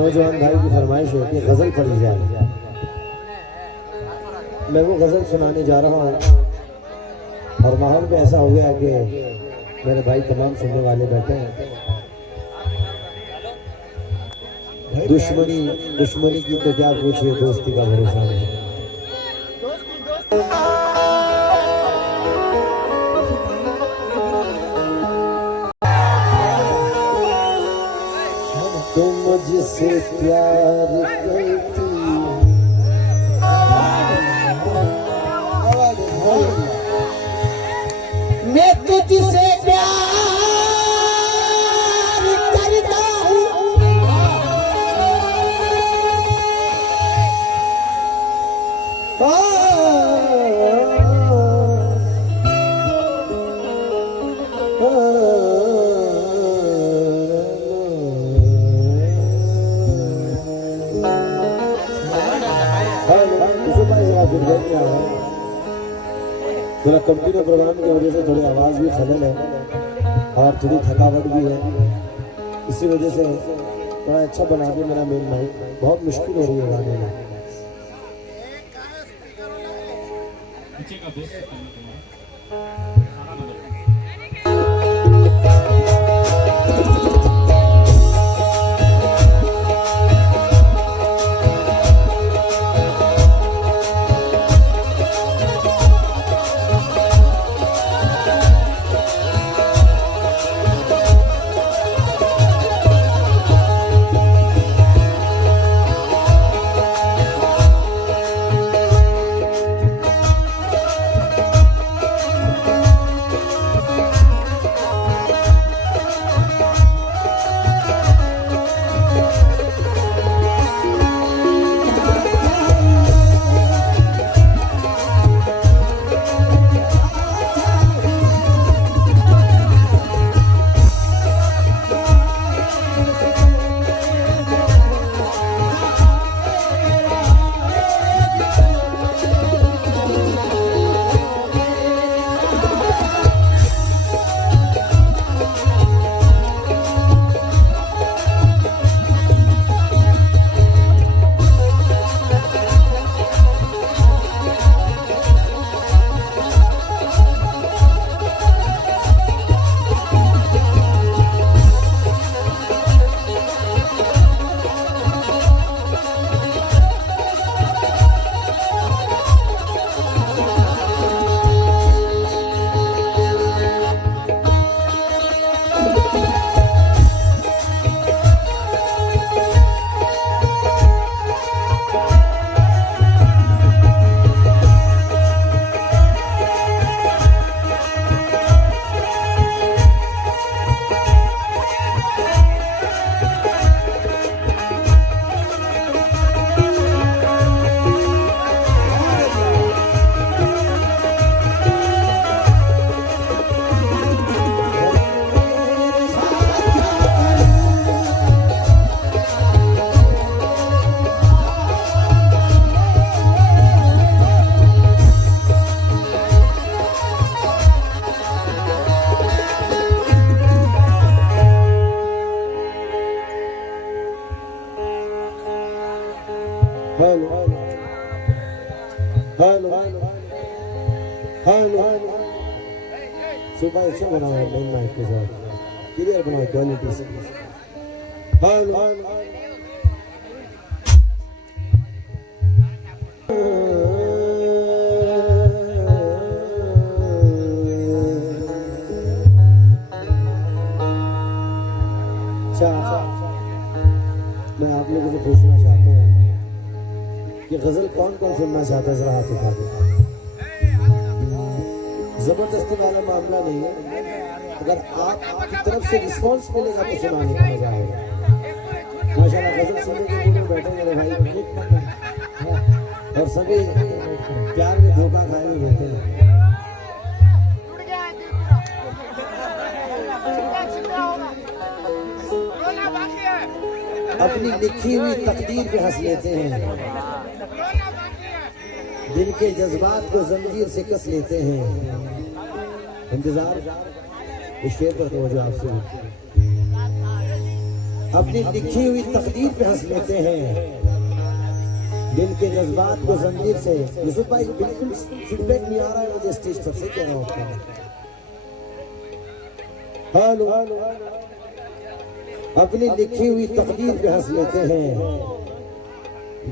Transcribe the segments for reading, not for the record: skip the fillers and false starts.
नौजवान भाई की फरमाइश है कि गजल पढ़ी जाए। मैं वो गजल सुनाने जा रहा हूँ और माहौल में ऐसा हो गया कि मेरे भाई तमाम सुनने वाले बैठे हैं। दुश्मनी की तो क्या पूछिए, दोस्ती का भरोसा नहीं। तुम मुझसे प्यार करती, मैं तुझसे प्यार करता हूँ, थोड़ा कंटिन्यू प्रोग्राम की वजह से थोड़ी आवाज़ भी खलल है और थोड़ी थकावट भी है। इसी वजह से थोड़ा अच्छा बना दे मेरा मेन माइक, बहुत मुश्किल हो रही है गाने में। हेलो हेलो हेलो सुबह अच्छा बनाओ मेन माइक के साथ, क्लियर बनाओ क्वालिटी से। हेलो मैं आप लोगों से पूछना चाहता हूँ कि गजल कौन कौन सुनना चाहता है, जरा हाथ उठा दो। जबरदस्ती वाला मामला नहीं है, अगर आपकी तरफ से रिस्पॉन्स मिलेगा तो सुनाने का मजा आएगा। माशाल्लाह गजल सुनने के लिए बैठे मेरे भाई और सभी प्यार में धोखा खाए हुए बैठे हैं। अपनी लिखी हुई तकदीर पे हंस लेते हैं, दिल के जज्बात को जंजीर से कस लेते हैं। इंतजार इस शेर पर तवज्जो आपसे। अपनी लिखी हुई तकदीर पे हंस लेते हैं, दिल के जज्बात को जंजीर से। यूसुफ भाई बिल्कुल फीडबैक नहीं आ रहा है मुझे स्टेज पर से, कह रहा हूँ। हेलो, अपनी लिखी हुई तकदीर पे हंस लेते हैं,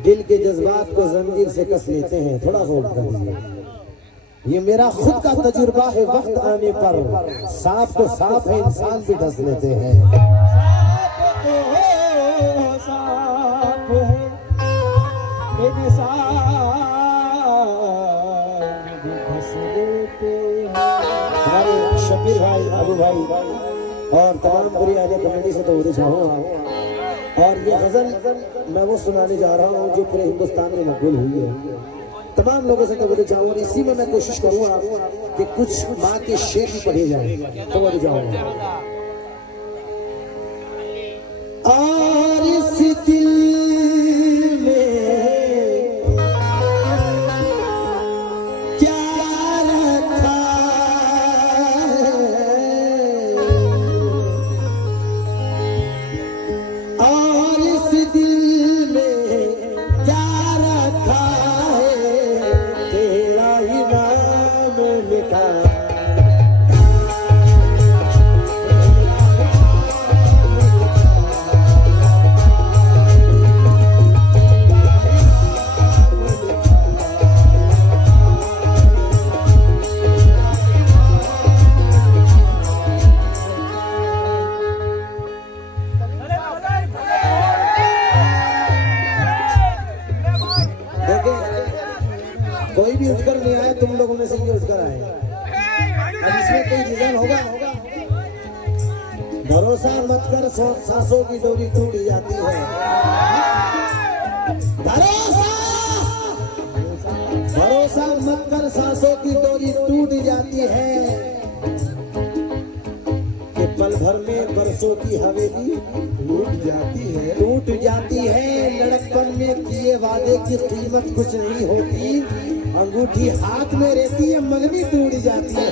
दिल के जज्बात को जंजीर से कस लेते हैं। थोड़ा गौर कर लीजिए, ये मेरा खुद का तजुर्बा है। वक्त आने पर सांप तो सांप है, इंसान भी डस लेते हैं। हमारे शबीर भाई, अबू भाई और तमाम पूरी आलिया कमेटी से तो उड़े चाहूँगा। और ये गजल मैं वो सुनाने जा रहा हूँ जो पूरे हिंदुस्तान में मकबूल हुई है। तमाम लोगों से कबूल चाहूँ और इसी में मैं कोशिश करूँगा कि कुछ माँ के शेर भी पढ़े जाए। तो वो जाऊँगा। और इस दिल में क्या रखा है, और इस दिल में क्या रखा है, तेरा ही नाम लिखा। कोई भी उठकर नहीं आया, तुम लोगों में से ये उठकर आए। अब इसमें कोई रीजन होगा। भरोसा मत कर, सांसों की डोरी टूट जाती है। भरोसा मत कर, सांसों की डोरी टूट जाती है। कि पल भर में बरसों की हवेली टूट जाती है। लड़कपन में किए वादे की कीमत कुछ नहीं होती, अंगूठी हाथ में रहती है, मंगनी टूट जाती है।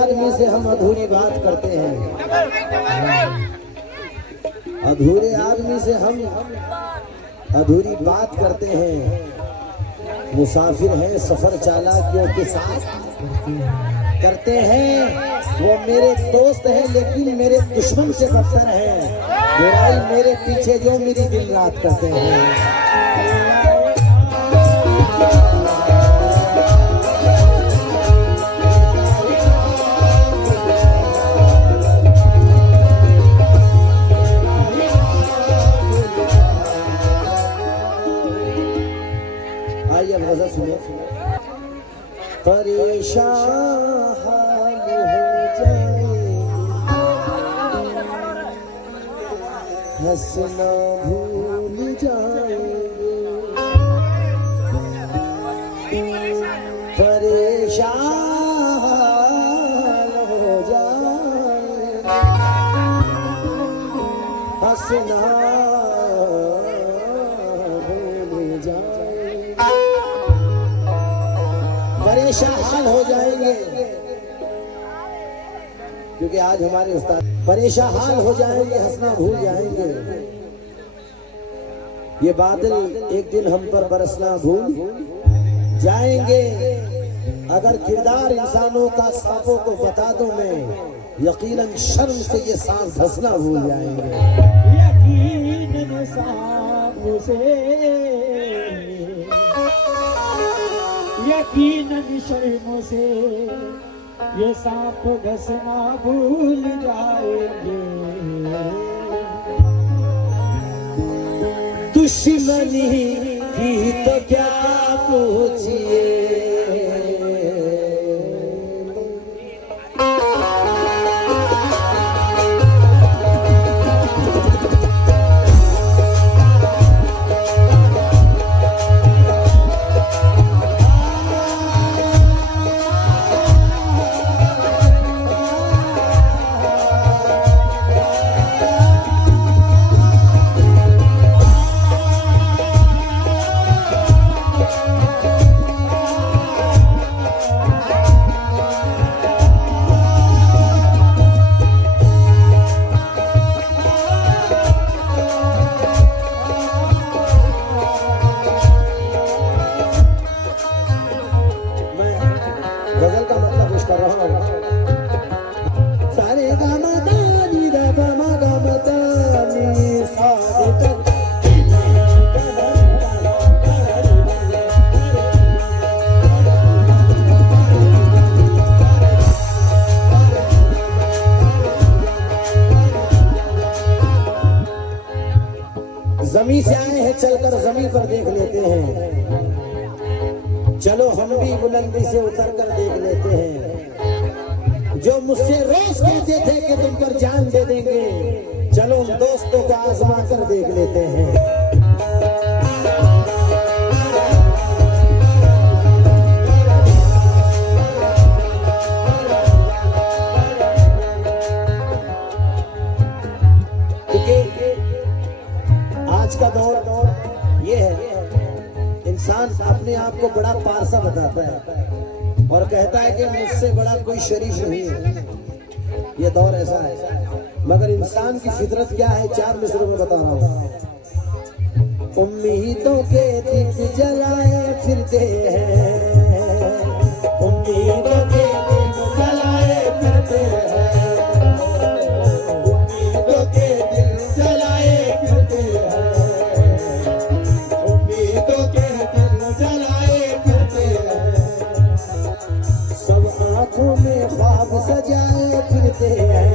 आदमी से हम अधूरी बात करते हैं, अधूरे आदमी से हम अधूरी बात करते हैं। मुसाफिर हैं सफर चालाकियों के साथ करते हैं। वो मेरे दोस्त हैं लेकिन मेरे दुश्मन से बदतर हैं। बुराई मेरे पीछे जो मेरी दिन रात करते हैं। गज़ल सुने। परेशान हाल हो जाए, हंसना भूल जाएंगे। परेशान हो जाए, हंसना भूल जाए। परेशान हो जाएंगे, क्योंकि आज हमारे उस्ताद परेशान हो जाएंगे, हंसना भूल जाएंगे। ये बादल एक दिन हम पर बरसना भूल जाएंगे। अगर किरदार इंसानों का सांपों को बता दूं मैं, यकीनन शर्म से ये सांप धंसना भूल जाएंगे। यकीनन सांपों से, यकीनन शर्मों से ये सांप घसना भूल जाएंगे। दुश्मनी की तो क्या पूछिए, जमीन से आए हैं, चलकर जमीन पर देख लेते हैं। चलो हम भी बुलंदी से उतर कर देख लेते हैं। जो मुझसे रोज कहते थे कि तुम पर जान दे देंगे, चलो उन दोस्तों को आजमा कर देख लेते हैं। आज का दौर ये है, इंसान अपने आप को बड़ा पारसा बताता है और कहता है कि मुझसे बड़ा कोई शरीफ नहीं है। ये दौर ऐसा है, मगर इंसान की फितरत क्या है, 4 मिसरों में बता रहा हूँ। उम्मीदों के दीप जलाए फिरते हैं, उम्मीदों के दीप जलाए फिरते हैं, उम्मीदों के दिल जलाए फिरते हैं, उम्मीदों के दिल जलाए फिरते हैं, सब आंखों में ख्वाब सजाए फिरते हैं।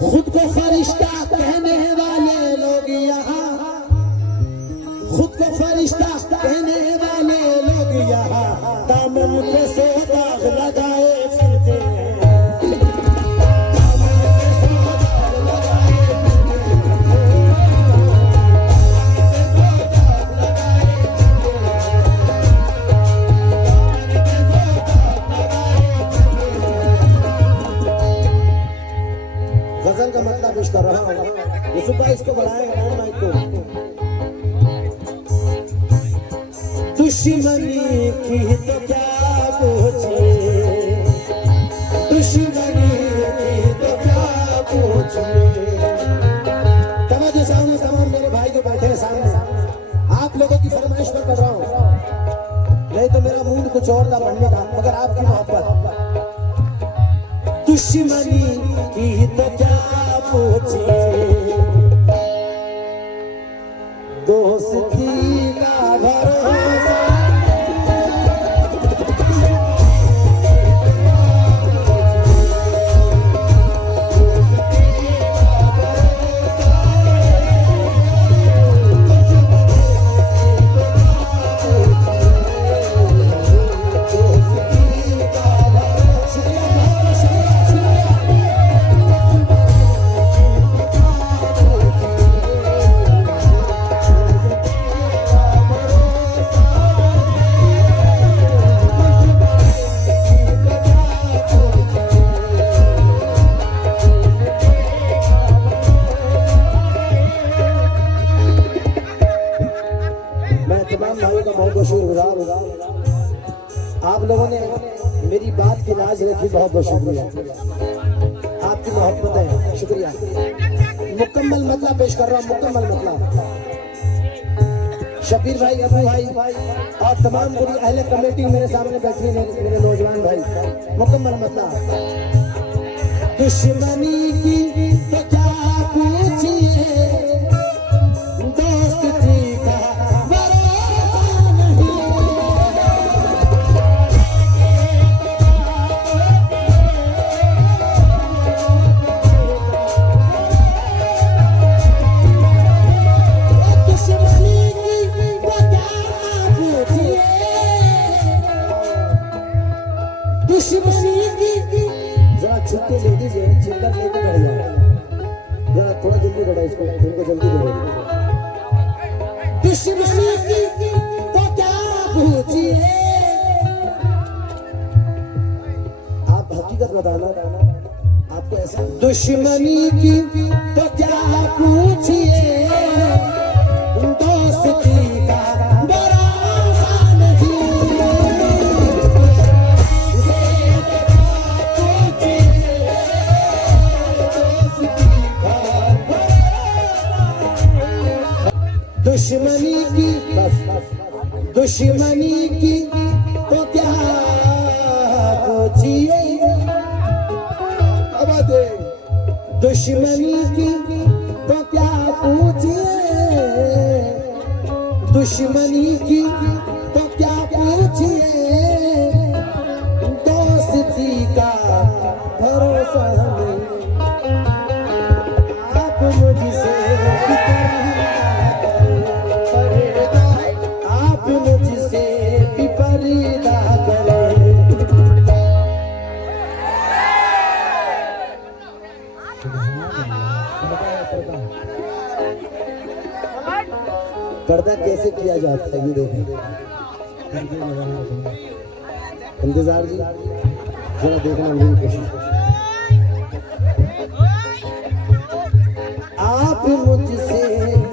खुद को फरिश्ता कहने वाले लोग यहाँ, खुद को फरिश्ता कहने वाले लोग यहाँ दामन पे से दाग लगाए फिरते हैं। गजल का मतलब पेश कर रहा हूँ, यूसुफ भाई इसको बढ़ाएगा ना माइक को। दुश्मनी की तो क्या पूछिए, दुश्मनी की तो क्या पूछिए। तमाम सामने तमाम मेरे भाई जो बैठे हैं सामने, आप लोगों की फरमाइश पर कर रहा हूँ, नहीं तो मेरा मूड कुछ और था पढ़ने का, मगर आपकी मोहब्बत। दुश्मनी की तो क्या पूछिए, दोस्ती का भरोसा, दोस्ती सैफी, बहुत बहुत शुक्रिया आपकी मोहब्बत है, शुक्रिया। मुकम्मल मतलब पेश कर रहा हूँ, मुकम्मल मतलब शबीर भाई, अबू भाई और तमाम पूरी अहले कमेटी मेरे सामने बैठी है, मेरे नौजवान भाई। मुकम्मल मतलब दुश्मनी की तो क्या पूछिए, दोस्ती का भरोसा नहीं। जरा छुट्टी ले दीजिए, चिल्लर लेके बैठ जाए, जरा थोड़ा जल्दी बढ़ा इसको, इनको जल्दी बढ़ो। दुश्मनी की तो क्या पूछिए, आप हकीकत बताना, आपको ऐसा दुश्मनी की तो क्या पूछिए, दोस्ती का भरोसा नहीं। दुश्मनी की दुश्मनी की तो क्या पूछिए, अब दे दुश्मनी की तो क्या पूछिए, दुश्मनी की तो क्या पूछिए, दोस्ती का भरोसा नहीं। आप मुझसे पर्दा कैसे किया जाता है, ये देखिए। इंतजार जी जरा देखना मेरी कोशिश। आप मुझसे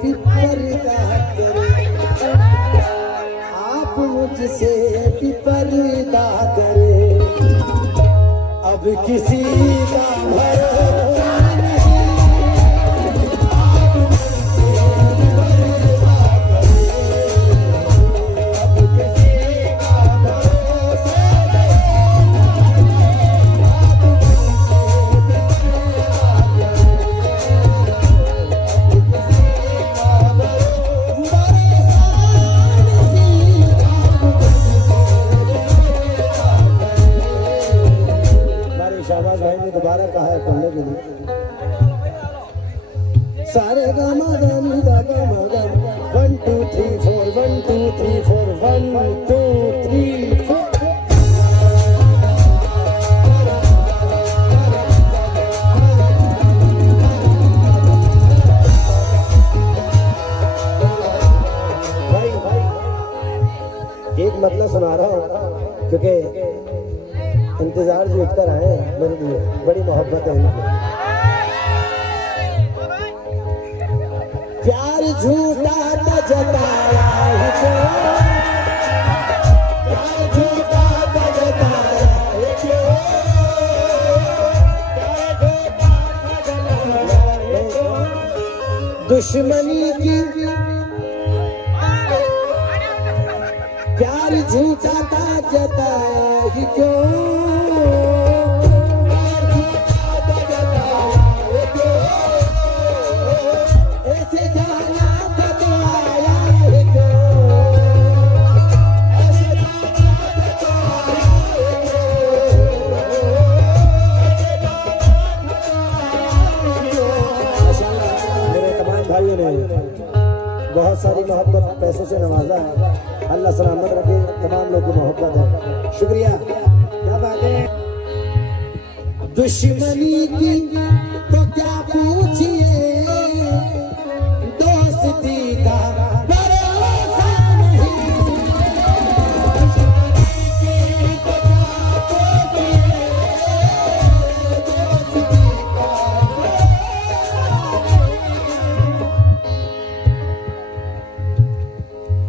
भी पर्दा करें, आप मुझसे भी पर्दा करें, अब किसी का भरोसा नहीं। शाहबाज भाई ने दोबारा कहा है पढ़ने के लिए, सारे गामा दानी दा गामा गा 1 2 3 4 1 2 3 4 1 2 3 4। भाई एक मतलब सुना रहा हूँ, क्योंकि इंतजार जी उठकर आए मेरे लिए, बड़ी मोहब्बत है इनकी। प्यार झूठा था जताया ही क्यों, प्यार झूठा था जताया ही क्यों, दुश्मनी की प्यार झूठा था जताया ही क्यों, बहुत सारी मोहब्बत पैसों से नवाजा है, अल्लाह सलामत रखे, तमाम लोग की मोहब्बत है, शुक्रिया। क्या बात है। दुश्मनी की तो क्या पूछिए, दोस्ती का भरोसा नहीं।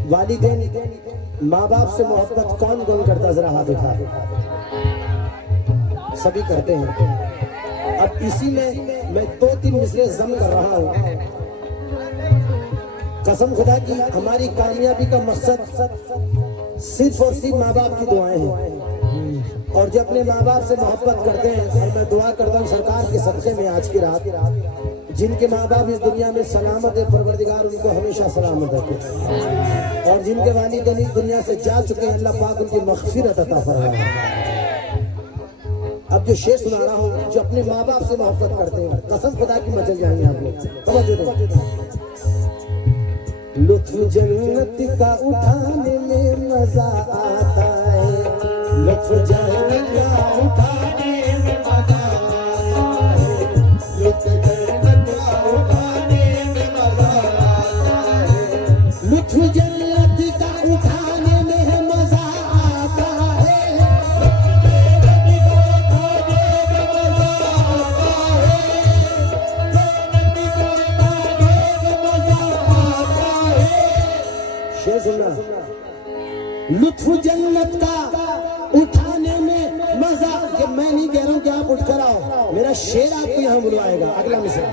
वालिदैन माँ बाप से मोहब्बत कौन कौन करता, जरा हाथ उठा। सभी करते हैं। अब इसी में मैं 2-3 मिसरे जम कर रहा हूँ। कसम खुदा की हमारी कामयाबी का मकसद सिर्फ और सिर्फ माँ बाप की दुआएं हैं। और जब अपने माँ बाप से मोहब्बत करते हैं, और मैं दुआ करता हूँ सरकार के सदक़े में आज की रात जिनके माँ बाप इस दुनिया में सलामत है, परवरदिगार उनको हमेशा सलामत रखे। और जिनके वालिदैन इस दुनिया से जा चुके हैं, अल्लाह पाक उनकी मग़फ़िरत अता फरमाए। अब जो शेर सुना रहा हूँ, जो अपने माँ बाप से मोहब्बत करते हैं, कसम खुदा की मचल जाएंगे आप लोग। समझो लुत्फ़ जन्नत का उठाने में मजा आता है, लुत्फ़ जन्नत का उठाने में मजा आता है, लुत्फ़ जन्नत का उठाने में मजा आता है, लुत्फ़ जन्नत का उठाने में मजा आता है, शेर सुनना, लुत्फ़ जन्नत का उठाने में मजा। कि मैं नहीं कह रहा हूं कि आप उठ कर आओ, मेरा शेर आपको यहाँ बुलवाएगा। अगला मिसरा,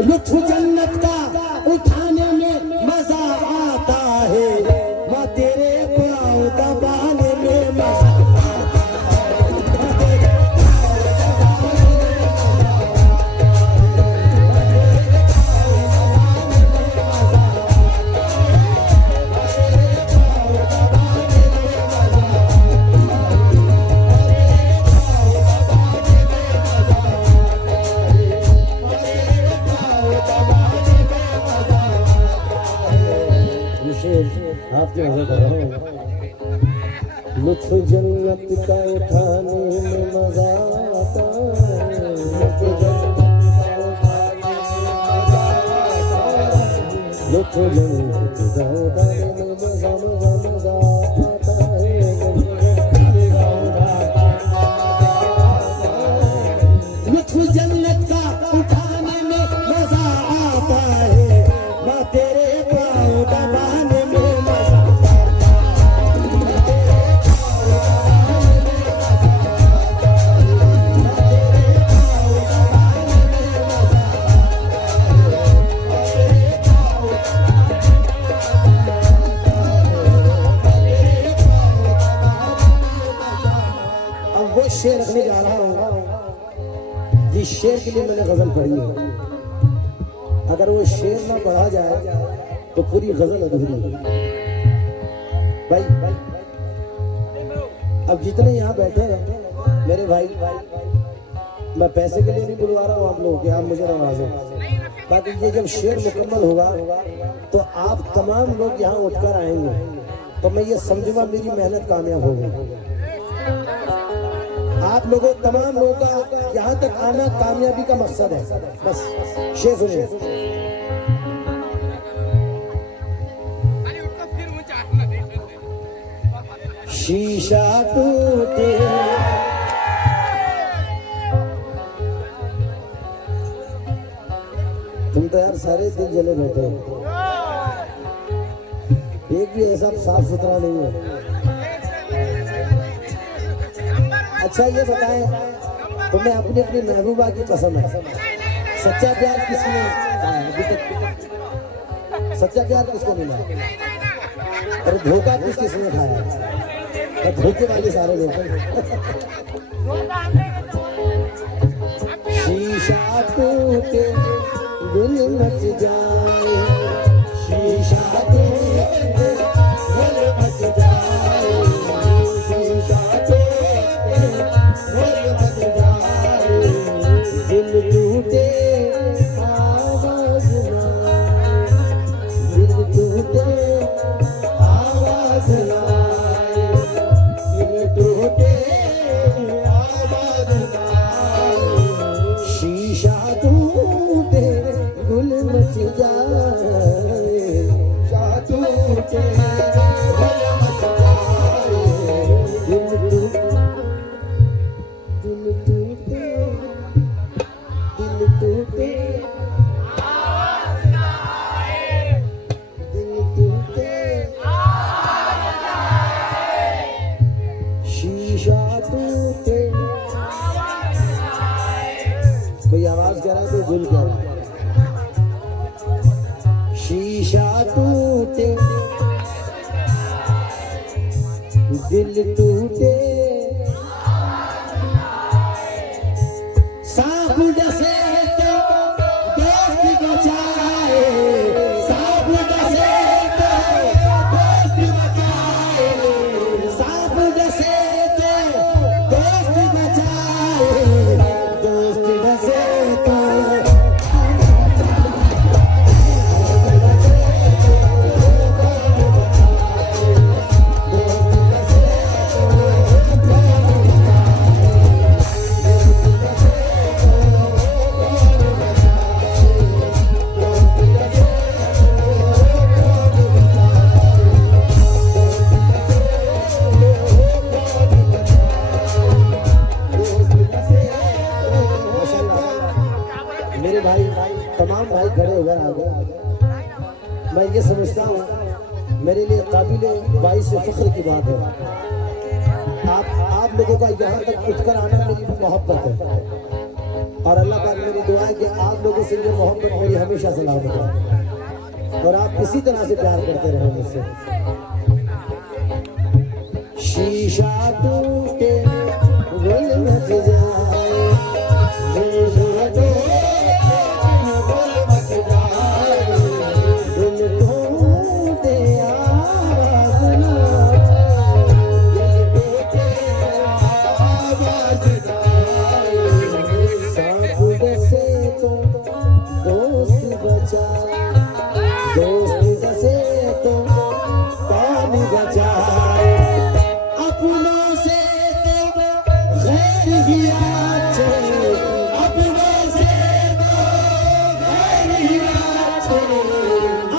लुत्फ़ जन्नत का उठाने में मजा आता है, माँ तेरे पाँव दबाने में मजा आपके नजर कर रहा हूँ। लुत्फ़ जन्नत का उठाने में मजा आता है, लुत्फ़ जन्नत का उठाने में मजा मजा मजा आता है, लुत्फ़ जन्नत का उठाने में मजा आता है, माँ तेरे पाँव दबाने में शेर रखने जा रहा हूँ जिस शेर के लिए मैंने गजल पढ़ी है। अगर वो शेर ना पढ़ा जाए तो पूरी गजल अधूरी है। भाई अब जितने यहाँ बैठे हैं मेरे भाई, मैं पैसे के लिए नहीं बुलवा रहा हूँ आप लोगों के, आप मुझे नवाजो। बाकी ये जब शेर मुकम्मल होगा तो आप तमाम लोग यहाँ उठकर आएंगे, तो मैं ये समझूंगा मेरी मेहनत कामयाब हो गई। आप लोगों तमाम लोगों का यहाँ तक आना कामयाबी का मकसद है। बस शेर सुनिए, शीशा टूटे तुम तो यार सारे दिन जले बैठे हो, एक भी ऐसा साफ सुथरा नहीं है। अच्छा ये बताएं, तुम्हें अपनी अपनी महबूबा की कसम है, सच्चा प्यार किसने अभी तक, सच्चा प्यार किसको मिला और धोखा किसने खाया? धोखे वाले सारे लोग। शीशा टूटे दिल मच जाए, शीशा टूटे दिल मच जाए, शीशा दिल टूटे आवाज ना, दिल टूटे आवाज ना, दिल टूटे आवाज ना, शीशा टूटे गुल मच जाए, शीशा टूटे गुल मच जाए, दिल टूटे दिल टूटे सांप डसे तो दोस्त बचाए, सांप डसे तो दोस्त बचाए, सांप डसे तो दोस्त बचाए, दोस्त डसे तो मेरे भाई तमाम भाई खड़े हो गए आगे। मैं ये समझता हूँ मेरे लिए काबिल बाइस फख्र की बात है। आप लोगों का यहाँ तक उठकर आना मेरी मोहब्बत है और अल्लाह पाक मेरी दुआ है कि आप लोगों से ये मोहब्बत मेरी हमेशा सलामत है और आप इसी तरह से प्यार करते रहें मुझसे। शीशा टूटे गुल मच जाए, शीशा टूटे गुल मच जाए, दिल टूटे आवाज़ ना आए, दिल टूटे आवाज़ ना आए, सांप डसे तो दोस्त बचाए, दोस्त डसे तो कौन बचाए, अपनों से तो गैर ही अच्छे, अपनों से तो गैर ही अच्छे,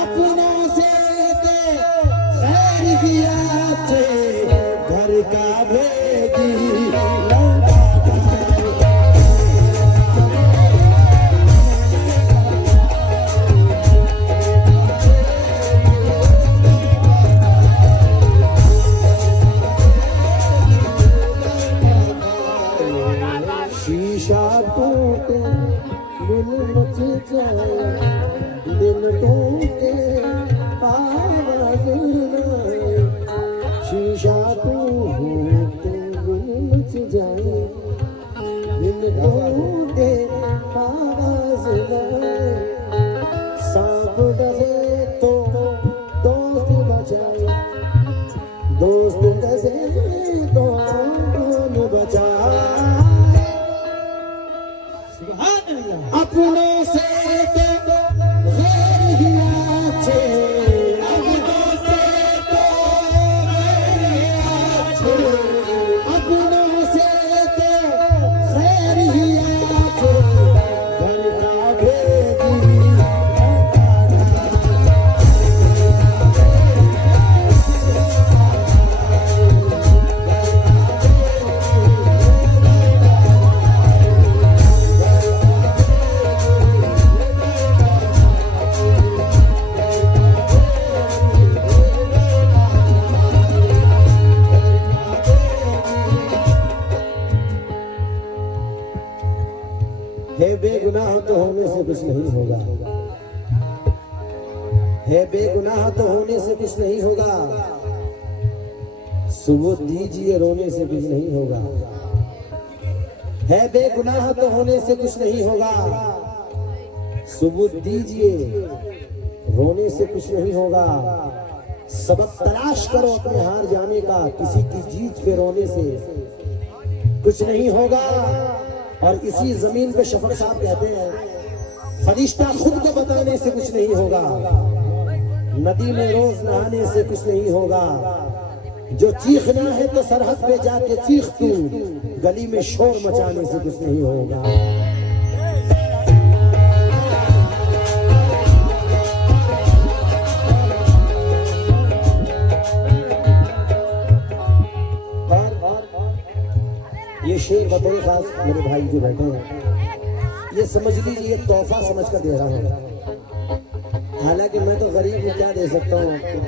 अपनों से तो गैर ही अच्छे, घर का भेदी लौटा जाए। शीशा टूटे दिल मच जाए, दिल टूटे आवाज़ ना आए, शीशा टूटे दिल मच जाए, दिल टूटे आवाज़ ना आए, सांप डसे तो दोस्त बचाए, दोस्त डसे तो कौन बचाए, अपनों से तो गैर ही अच्छे, अपनों से तो गैर ही अच्छे, अपनों से तो गैर ही अच्छे, घर का भेदी है बेगुनाह तो होने से कुछ नहीं होगा, है बेगुनाह तो होने से कुछ नहीं होगा, सुबह दीजिए रोने से कुछ नहीं होगा, है बेगुनाह तो होने से कुछ नहीं होगा, सुबह दीजिए रोने से कुछ नहीं होगा, सबब तलाश करो अपने हार जाने का, किसी की जीत पे रोने से कुछ नहीं होगा। और इसी जमीन पे शफक साहब कहते हैं फरिश्ता खुद को बताने से कुछ नहीं होगा, नदी में रोज नहाने से कुछ नहीं होगा, जो चीखना है तो सरहद पे जाके चीख तू, गली में शोर मचाने से कुछ नहीं होगा। ये शेर बतौर खास मेरे भाई जो बैठे हैं, ये समझ लीजिए तोहफा समझ कर दे रहा हूँ, हालांकि मैं तो गरीब हूँ, क्या दे सकता हूँ आपको।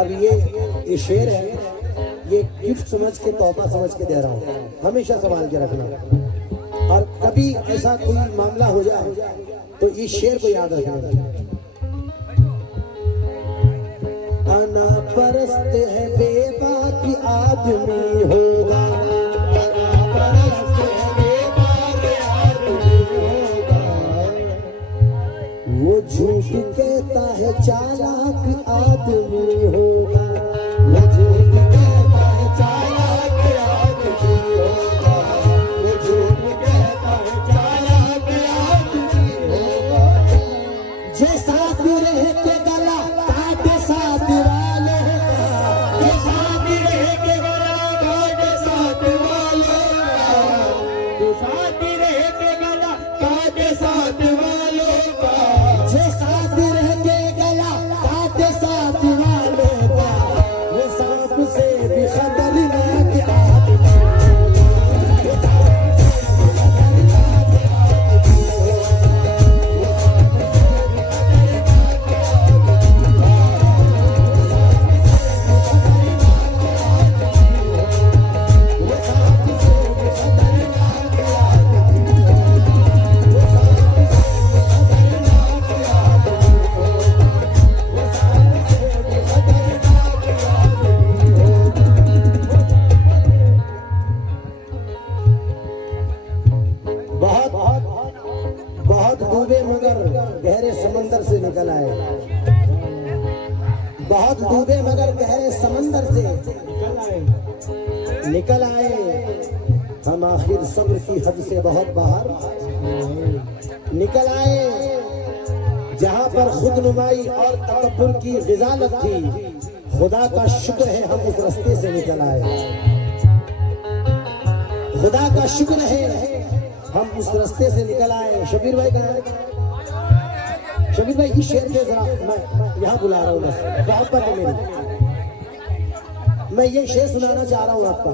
अब ये शेर है, ये गिफ्ट समझ के तोहफा समझ के दे रहा हूँ, हमेशा संभाल के रखना, और कभी ऐसा कोई मामला हो जाए तो इस शेर को याद रखना। अना परस्त है बेबाकी आदमी होगा, वो झूठ कहता है चालाक आदमी होगा, वो झूठ कहता है चालाक आदमी होगा, वो झूठ कहता है चालाक आदमी होगा। जैसा रह के गला काटे साथ वालों का, जैसा रह के गला काटे साथ वालों का, जैसा रह के गला काटे साथ वालों का, जैसा रह के गला काटे साथ वालों का, वो सांप से भी खतरनाक आदमी बहुत डूबे मगर गहरे समंदर से निकल आए, बहुत डूबे मगर गहरे समंदर से निकल आए। हम आखिर सब्र की हद से बहुत बाहर निकल आए। जहां पर खुद नुमाई और तकब्बुर की गिजालत थी, खुदा का शुक्र है हम उस रास्ते से निकल आए। खुदा का शुक्र है हम उस रास्ते से निकल आए। शबीर भाई कहाँ है? शबीर भाई इस शेर के जरा मैं यहाँ बुला रहा हूँ, बस मोहब्बत है मेरी, मैं ये शेर सुनाना चाह रहा हूँ आपका।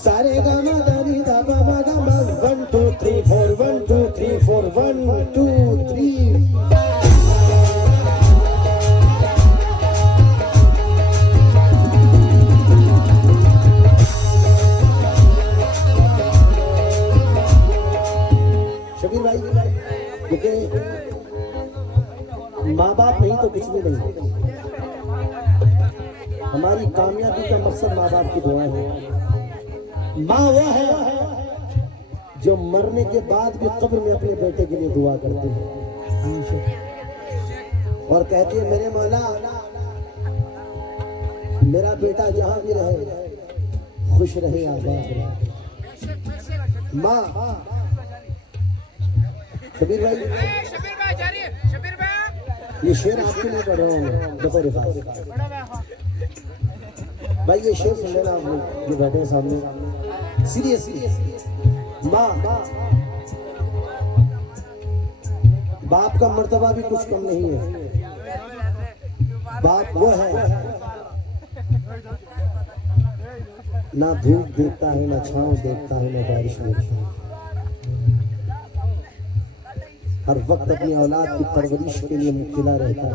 सारे गामा दानी दाबा गामा 1 2 3 4 1 2 3 4 1 2 3। शबीर भाई क्योंकि माँ बाप नहीं तो कुछ भी नहीं। हमारी कामयाबी का मकसद माँ बाप की दुआ है। माँ वो है जो मरने के बाद भी कब्र में अपने बेटे के लिए दुआ करती है और कहती है मेरे मौला मेरा बेटा जहां भी रहे खुश रहे आबाद रहे। माँ शबीर भाई जारी है, शबीर भाई ये शेर आपके लिए पढ़ रहा हूँ भाई, ये शेर सुन लेना आप लोग जो बैठे हैं सामने। सीरियसली माँ बाप का मर्तबा भी कुछ कम नहीं है। बाप वो है ना धूप देखता है ना छांव देखता है ना बारिश देखता है, हर वक्त अपनी औलाद की परवरिश के लिए मुब्तला रहता है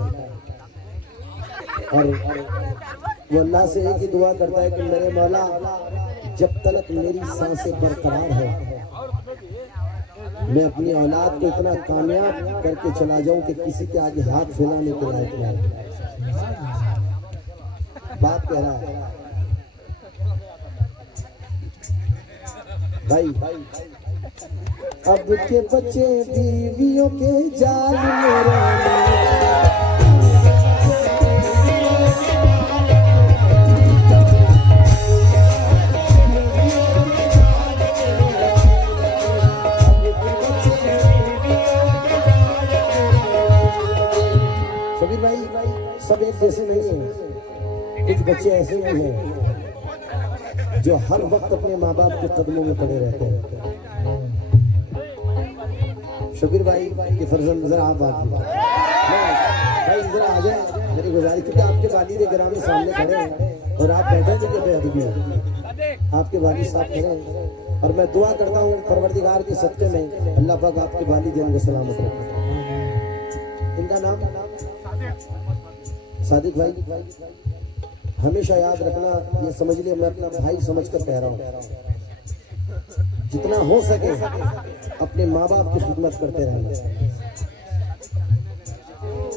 और वो अल्लाह से एक ही दुआ करता है कि मेरे मौला जब तक मेरी सांसें बरकरार है मैं अपनी औलाद को इतना कामयाब करके चला जाऊं कि किसी के आगे हाथ फैलाने के लायक नहीं। बाप कह रहा है भाई अब के बच्चे बीवियों के जाल में शबीर भाई सब एक जैसे नहीं है। कुछ बच्चे ऐसे भी हैं जो हर वक्त अपने माँ बाप के कदमों में पड़े रहते हैं। शबीर भाई के फर्जंद जरा आप भाई जरा आ जाए, मेरी गुजारिश क्योंकि आपके वालिद गिरामी सामने खड़े हैं और आप बैठे थे बेअदबी आपके वालिद साहब खड़े हैं और मैं दुआ करता हूँ परवरदिगार के सदक़े में अल्लाह पाक आपके वालिदैन को सलामत रखे। इनका नाम सादिक भाई, हमेशा याद रखना, ये समझ लिया मैं अपना भाई समझ कर कह रहा हूँ, जितना हो सके अपने माँ बाप की खिदमत करते रहना।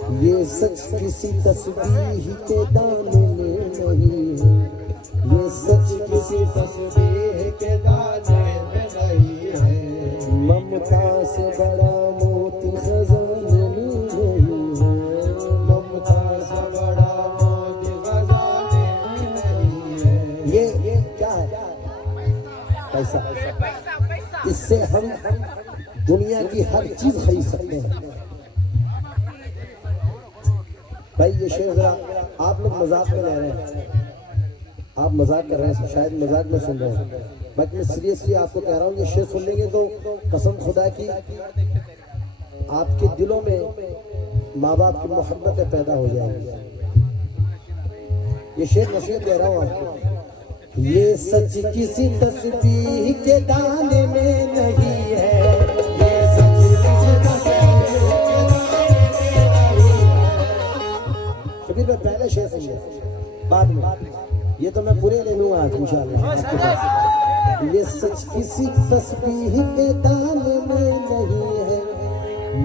ये सच किसी तस्बीह के दाने में नहीं है, ये सच किसी तस्बीह के दाने में नहीं है, ममता से बड़ा मोती खजाने में नहीं है, ममता से बड़ा मोती खजाने में नहीं है। ये क्या है? पैसा। इससे हम दुनिया की हर चीज खरीद सकते हैं। भाई ये शेर जरा आप लोग मजाक में ले रहे हैं, आप मजाक कर रहे हैं, शायद मजाक में सुन रहे हैं, बाकी मैं सीरियसली आपको कह रहा हूँ ये शेर सुन लेंगे तो कसम खुदा की आपके दिलों में माँ बाप की मोहब्बतें पैदा हो जाएंगी। ये शेर नसीहत दे रहा हूँ आपको। ये सच किसी तस्बीह के दाने में नहीं है, ये सच किसी तस्बीह के दाने में नहीं है। शबीर भाई पहले शेर सुनिए, बाद में ये तो मैं पूरे ले लूंगा आज इंशाल्लाह। ये सच किसी तस्बीह के दाने में नहीं है,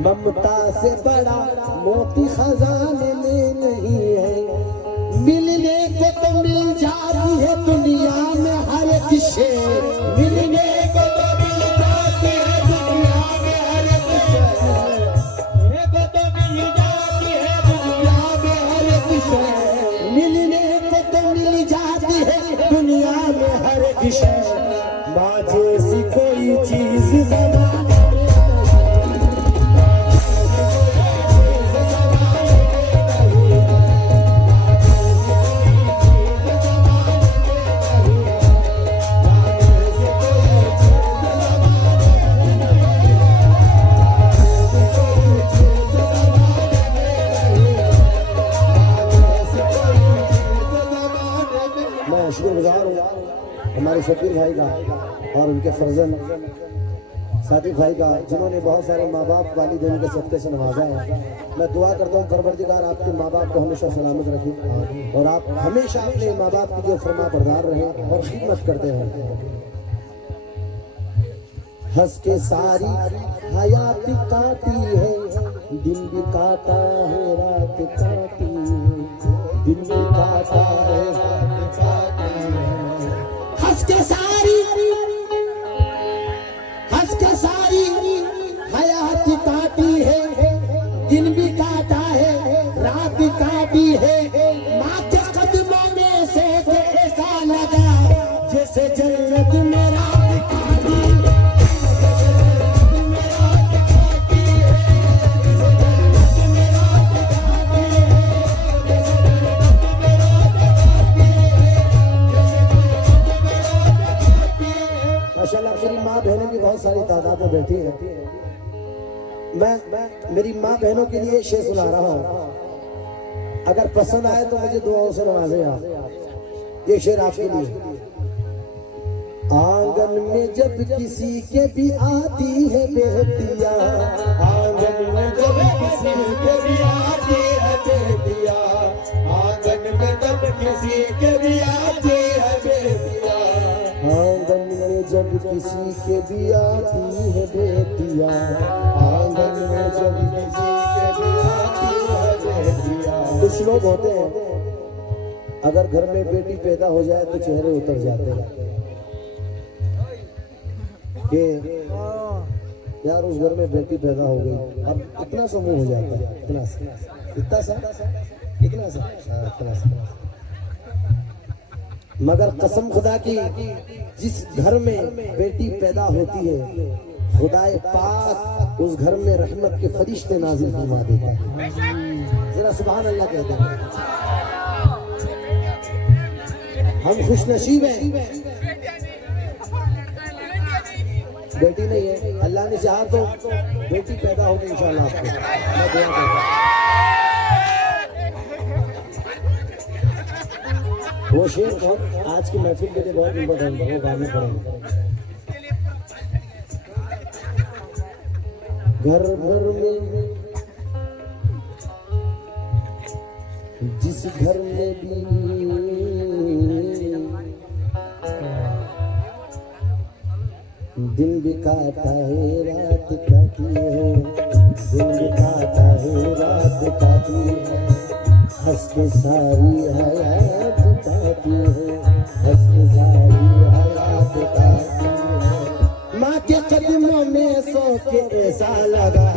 ममता से बड़ा मोती खजाने में नहीं है, मिलने को तो मिल जाती है दुनिया में हर एक शे, मिलने को तो मिल जाती है दुनिया में हर एक शे, मिलने को तो मिल जाती है दुनिया में हर एक शे, मिलने को तो मिल जाती है दुनिया में हर एक शे, माँ जैसी कोई चीज ज़माने में शुक्रगुजार हूँ हमारे शबीर भाई का और उनके फर्जन सादिक भाई का, जिन्होंने बहुत सारे माँ बाप वालिदैन के सदक़े से नवाजा है। मैं दुआ करता हूँ परवरदिगार आपके माँ बाप को हमेशा सलामत रखे और आप हमेशा अपने माँ बाप की जो फरमा बरदार रहें और खिदमत करते रहें। हंस के सारी हयात काटी है, दिन भी काटा है रात काटी है, दिन भी काटा है रात काटी है। हंस के सारी हयात काटी है, दिन भी काटा है रात काटी है, माँ के कदमों में से ऐसा लगा जैसे जन्नत में रात काटी है। माशाल्लाह मेरी माँ बहनें भी बहुत सारी तादाद में बैठी हैं। मैं मेरी माँ बहनों के लिए शेर सुना रहा हूँ, अगर पसंद आए तो मुझे दुआओं से नवाजें आप। ये शेर आपके लिए। आंगन में जब किसी के भी आती है बेटिया, आंगन में जब किसी के भी आती है बेटिया, आंगन में जब किसी के भी आती है बेटिया, आंगन में जब किसी के भी आती है बेटिया, आंगन में जब किसी के भी आती है बेटिया। कुछ लोग होते हैं अगर घर में बेटी पैदा हो जाए तो चेहरे उतर जाते हैं कि यार उस घर में बेटी पैदा हो गई, अब इतना सा मुंह हो जाता है, इतना सा मगर कसम खुदा की जिस घर में बेटी पैदा होती है खुदाए पाक उस घर में रहमत के फरिश्ते नाजिल फरमा देता है। जरा सुभान अल्लाह कहते हैं। हम खुश नसीब हैं, बेटी नहीं है, अल्लाह ने चाहा तो बेटी पैदा होगी इंशाल्लाह आपको। मैं दुआ करता हूं। वो शेर बहुत आज की महफिल के लिए बहुत इम्पोर्टेंट है, वो गाने पड़ेंगे। घर घर में जिस घर में भी दिन भी काटा है रात काटी है, दिन भी काटा है रात काटी के सारी हयात काटी है, हंस के सारी हयात काटी है। माँ के कदमों में सो के ऐसा लगा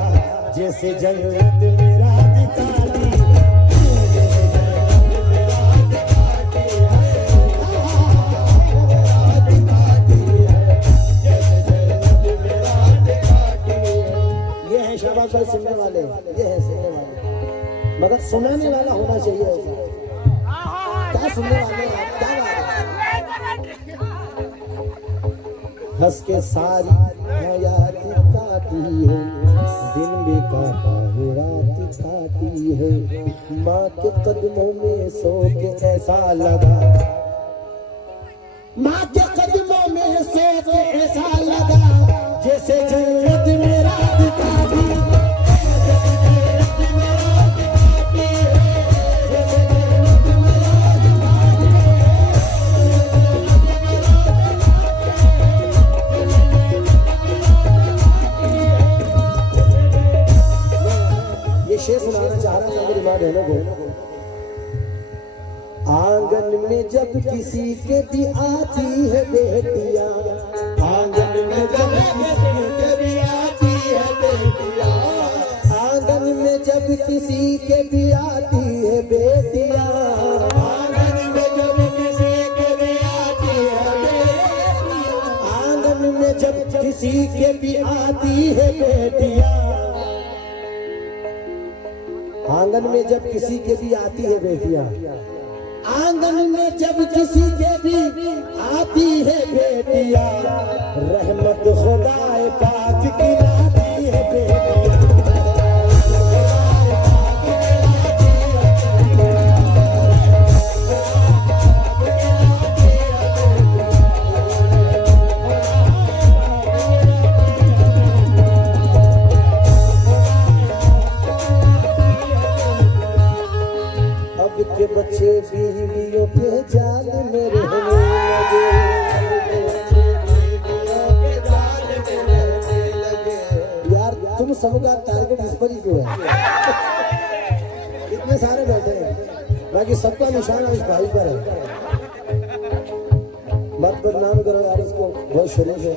जैसे जन्नत मेरा दिखा दी। ये है शाबाश भाई सुनने वाले, ये है सुनने वाले, मगर सुनाने वाला होना चाहिए ऐसा। क्या सुनने वाले हैं, क्या बात है? हंस के सारी हयात काटी है, दिन भी काटा है, रात काटी है। माँ के कदमों में सो के ऐसा लगा, माँ के कदमों में सो के ऐसा लगा जैसे जन्नत मेरा दिखा दी। शेर सुनाना चाह रहा था मेरी माँ बहनों को। आंगन में जब किसी के भी आती है बेटियां, आंगन में जब किसी के भी आती है बेटियां, आंगन में जब किसी के भी आती है बेटियां, आंगन में जब किसी के भी आती है बेटियां, आंगन में जब किसी के भी आती है बेटियां, आंगन में जब किसी के भी आती है बेटियां, आंगन में जब किसी के भी आती है बेटियां, रहमत खुदाए पाक की लाती है बेटियां। के बच्चे बीवियों के जाल में रहने लगे, यार तुम सबका टारगेट इस पर ही क्यों है? इतने सारे बैठे हैं, बाकी सबका निशाना इस भाई पर है। मत बदनाम करो यार इसको, बहुत शरीफ है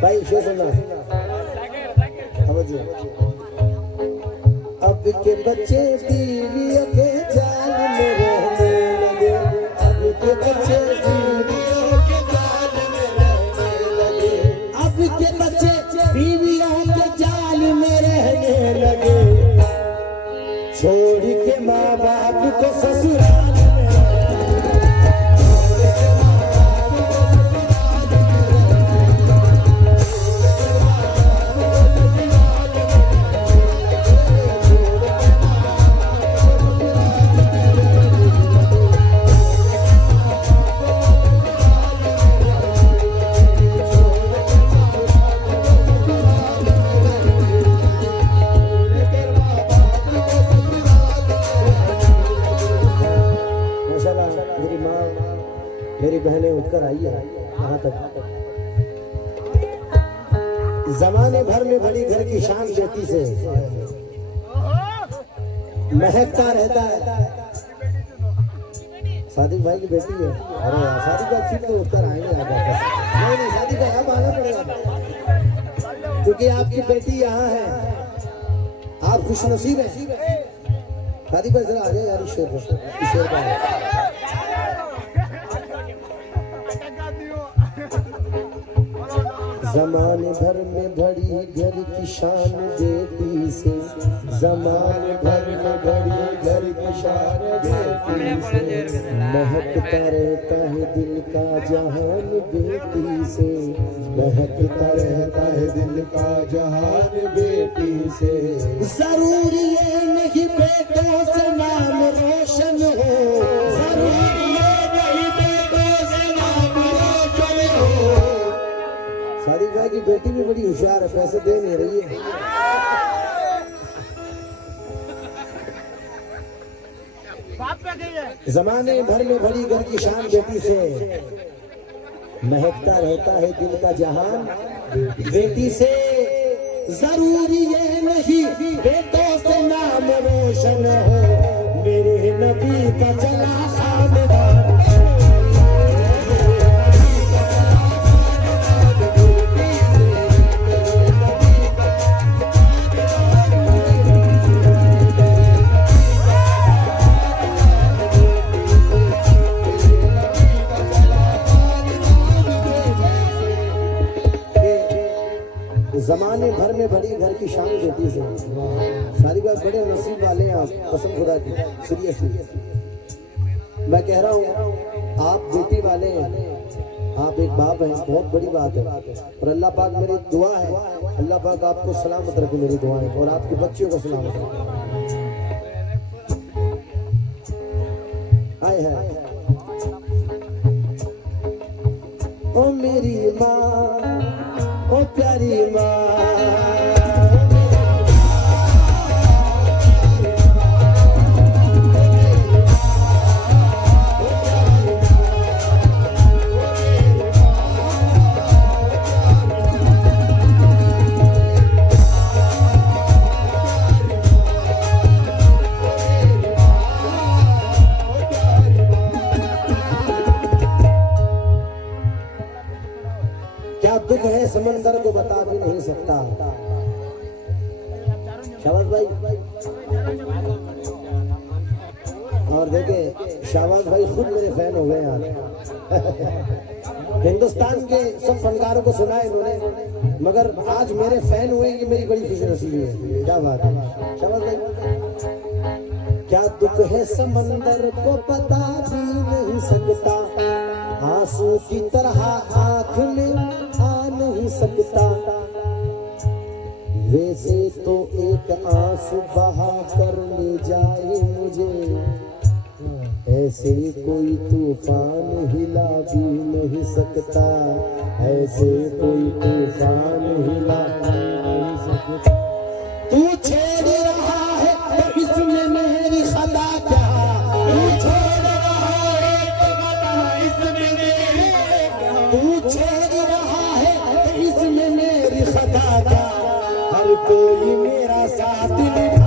भाई। शेर सुनना, अब के बच्चे बीवियों के जाल में रहने लगे, अब के बच्चे बीवियों के जाल में रहने लगे, अब के बच्चे बीवियों के जाल में रहने लगे, छोड़ के माँ बाप को ससुराल में। मेरी बहनें उठकर आई है यहाँ तक। जमाने भर में बड़ी घर की शान बेटी से महकता रहता है। सादिक भाई की बेटी है। अरे यार सादिक भाई ठीक तो उठकर आएंगे यहाँ। नहीं सादिक भाई आप आना पड़ेगा क्योंकि आपकी बेटी यहाँ है, आप खुशनसीब है। सादिक भाई जरा आ जाए यार इस शेर का। जमाने भर में बड़ी घर की शान बेटी से, जमाने भर में बड़ी घर की शान बेटी से, महकता रहता है दिल का जहान बेटी से, महकता रहता है दिल का जहान बेटी से। जरूरी ये नहीं बेटों से नाम रोशन हो, जरूरी ये नहीं बेटों से नाम रोशन हो। सादिक भाई की बेटी भी बड़ी होशियार है, पैसे दे नहीं रही है। जमाने भर में बड़ी घर की शान बेटी से, महकता रहता है दिल का जहान बेटी से। जरूरी ये नहीं बेटों से रोशन हो मेरे नबी का चला खानदान। जमाने भर में बड़ी घर की शान बेटी से सारी बात बड़े नसीब वाले हैं आप, कसम खुदा की सीरियसली मैं कह रहा हूँ आप बेटी वाले हैं, आप एक बाप हैं, बहुत बड़ी बात है। और अल्लाह पाक मेरी दुआ है अल्लाह पाक आपको सलामत रखे, मेरी दुआएं और आपके बच्चों को सलामत रखे। हाय हाय ओ मेरी माँ ओ प्यारी माँ क्या दुख है समंदर को बता भी नहीं सकता। शाबाश भाई। और देखे शाबाश भाई खुद मेरे फैन हो गए यार। हिंदुस्तान के सब फनकारों को सुना है इन्होंने, मगर आज मेरे फैन हुए ये मेरी बड़ी खुशी नसीबी है। क्या बात है, शाबाश भाई। क्या दुख है समंदर को पता भी नहीं सकता, आंसू की तरह आंख में आ नहीं सकता। वैसे तो एक आंसू बहा कर ले जाए मुझे, ऐसे कोई तूफान हिला भी नहीं सकता, ऐसे कोई तूफान हिला भी नहीं सकता। तू छेड़ रहा है तो इसमें मेरी खता क्या, तू छेड़ रहा है तो इसमें मेरी, तू छेड़ रहा है तो इसमें मेरी खता क्या, हर कोई मेरा साथ निभा